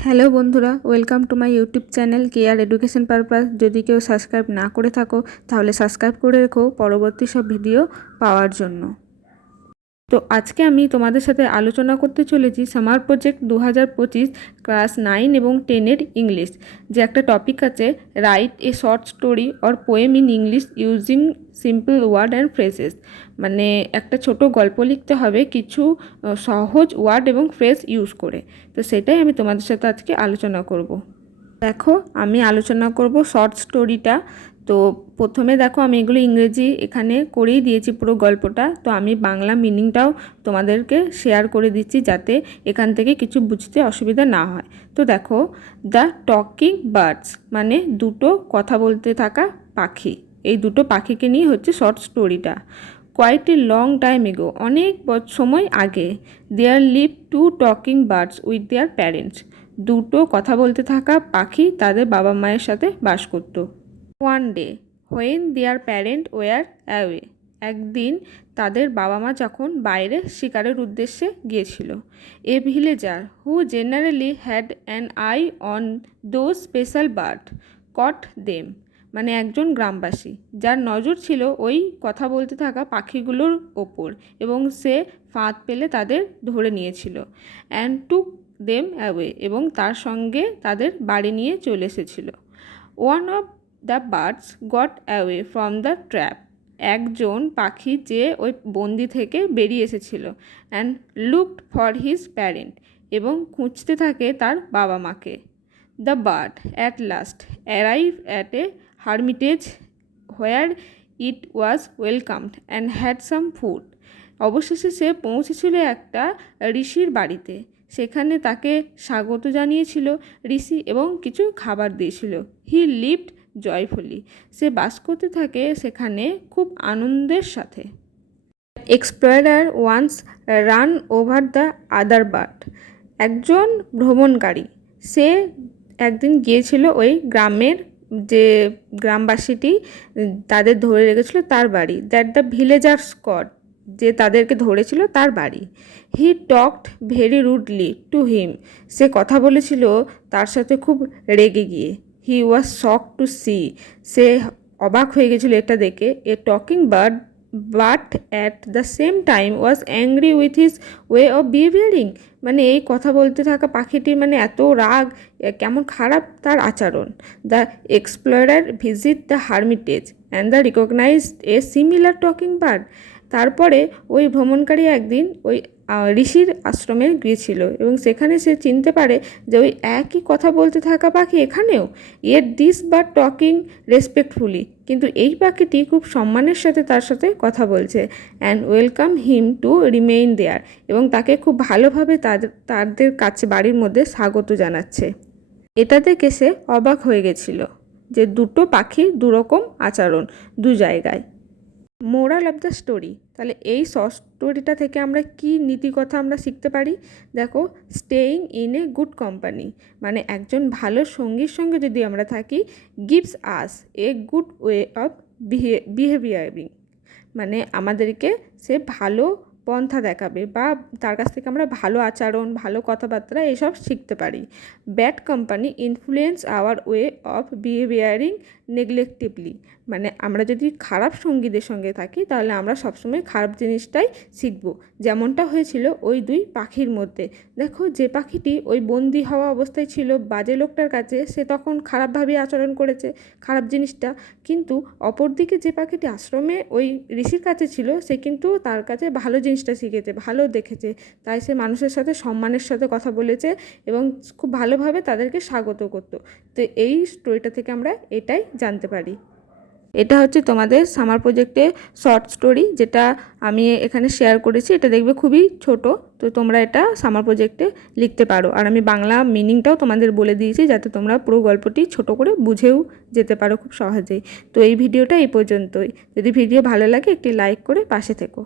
Hello বন্ধুরা, welcome to my YouTube channel care education purpose. যদি কেউ সাবস্ক্রাইব না করে থাকো তাহলে সাবস্ক্রাইব করে রেখো পরবর্তী সব ভিডিও পাওয়ার জন্য। তো আজকে আমি তোমাদের সাথে আলোচনা করতে চলেছি সামার প্রজেক্ট 2025 ক্লাস 9 এবং 10-এর ইংলিশ, যে একটা টপিক আছে write a short story or poem in English using simple word and phrases. মানে একটা ছোট গল্প লিখতে হবে কিছু সহজ ওয়ার্ড এবং ফ্রেজ ইউজ করে। তো সেটাই আমি তোমাদের সাথে আজকে আলোচনা করব। দেখো, আমি আলোচনা করব শর্ট স্টোরিটা। তো প্রথমে দেখো, আমি এগুলো ইংরেজি এখানে করেই দিয়েছি পুরো গল্পটা। তো আমি বাংলা মিনিংটাও তোমাদেরকে শেয়ার করে দিচ্ছি যাতে এখান থেকে কিছু বুঝতে অসুবিধা না হয়। তো দেখো, দ্য টকিং বার্ডস মানে দুটো কথা বলতে থাকা পাখি। এই দুটো পাখিকে নিয়ে হচ্ছে শর্ট স্টোরিটা। কোয়াইট এ লং টাইম এগো, অনেক সময় আগে, there live two talking birds with their parents. দুটো কথা বলতে থাকা পাখি তাদের বাবা মায়ের সাথে বাস করত। One day when their parent were away, একদিন তাদের বাবা মা যখন বাইরে শিকারের উদ্দেশ্যে গিয়েছিল। A villager who generally had an eye on those special bird caught them, মানে একজন গ্রামবাসী যার নজর ছিল ওই কথা বলতে থাকা পাখিগুলোর ওপর এবং সে ফাঁদ পেলে তাদের ধরে নিয়েছিল। অ্যান্ড টুক দেম অ্যাওয়ে, এবং তার সঙ্গে তাদের বাড়ি নিয়ে চলে এসেছিল। One of the birds got away from the trap, একজন পাখি যে ওই বন্দি থেকে বেরিয়ে এসেছিল। And looked for his parent, এবং খুঁজতে থাকে তার বাবা মাকে। The bird at last arrive at a hermitage where it was welcomed and had some food, অবশেষে সে পৌঁছেছিল একটা ঋষির বাড়িতে। সেখানে তাকে স্বাগত জানিয়েছিল ঋষি এবং কিছু খাবার দিয়েছিল। হি লিভড জয়ফুলি, সে বাস করতে থাকে সেখানে খুব আনন্দের সাথে। Explorer once ran over the other bird, একজন ভ্রমণকারী সে একদিন গিয়েছিল ওই গ্রামের যে গ্রামবাসীটি তাদের ধরে রেখেছিল তার বাড়ি। দ্যাট দ্য ভিলেজার্স গট, যে তাদেরকে ধরেছিল তার বাড়ি। He talked very rudely to him, সে কথা বলেছিল তার সাথে খুব রেগে গিয়ে। হি ওয়াজ শক টু সি, সে অবাক হয়ে গেছিল এটা দেখে। A talking bird but at the same time was angry with his way of বিহেভিয়ারিং, মানে এই কথা বলতে থাকা পাখিটির মানে এত রাগ, কেমন খারাপ তার আচরণ। The explorer visit the hermitage and the recognized a similar talking bird, তারপরে ওই ভ্রমণকারী একদিন ওই ঋষির আশ্রমে গিয়েছিল এবং সেখানে সে চিনতে পারে যে ওই একই কথা বলতে থাকা পাখি এখানেও। Yet this bird talking respectfully, কিন্তু এই পাখিটি খুব সম্মানের সাথে তার সাথে কথা বলছে। And welcome him to remain there, এবং তাকে খুব ভালোভাবে তাদের কাছে বাড়ির মধ্যে স্বাগত জানাচ্ছে। এটা দেখে সে অবাক হয়ে গেছিল যে দুটো পাখির দুরকম আচরণ দু জায়গায়। মোরাল অফ দ্য স্টোরি, তাহলে এই শর্ট স্টোরিটা থেকে আমরা কি নীতিকথা আমরা শিখতে পারি? দেখো, staying in a good company, মানে একজন ভালো সঙ্গীর সঙ্গে যদি আমরা থাকি, gives us a good way of বিহেভিয়ারিং, মানে আমাদেরকে সে ভালো পন্থা দেখাবে বা তার কাছ থেকে আমরা ভালো আচরণ, ভালো কথাবার্তা এসব শিখতে পারি। Bad company influence our way of বিহেভিয়ারিং নেগলেক্টিভলি, মানে আমরা যদি খারাপ সঙ্গীদের সঙ্গে থাকি তাহলে আমরা সবসময় খারাপ জিনিসটাই শিখব, যেমনটা হয়েছিল ওই দুই পাখির মধ্যে। দেখো, যে পাখিটি ওই বন্দি হওয়া অবস্থায় ছিল বাজে লোকটার কাছে, সে তখন খারাপভাবে আচরণ করেছে খারাপ জিনিসটা, কিন্তু অপরদিকে যে পাখিটি আশ্রমে ওই ঋষির কাছে ছিল সে কিন্তু তার কাছে ভালো জিনিসটা শিখেছে, ভালো দেখেছে, তাই সে মানুষের সাথে সম্মানের সাথে কথা বলেছে এবং খুব ভালোভাবে তাদেরকে স্বাগত করতো। তো এই স্টোরিটা থেকে আমরা এটাই জানতে পারি। এটা হচ্ছে তোমাদের সামার প্রজেক্টে শর্ট স্টোরি, যেটা আমি এখানে শেয়ার করেছি। এটা দেখবে খুবই ছোট, তো তোমরা এটা সামার প্রজেক্টে লিখতে পারো। আর আমি বাংলা মিনিংটাও তোমাদের বলে দিয়েছি যাতে তোমরা পুরো গল্পটি ছোট করে বুঝেও যেতে পারো খুব সহজেই। তো এই ভিডিওটা এই পর্যন্তই। যদি ভিডিও ভালো লাগে একটি লাইক করে পাশে থেকো।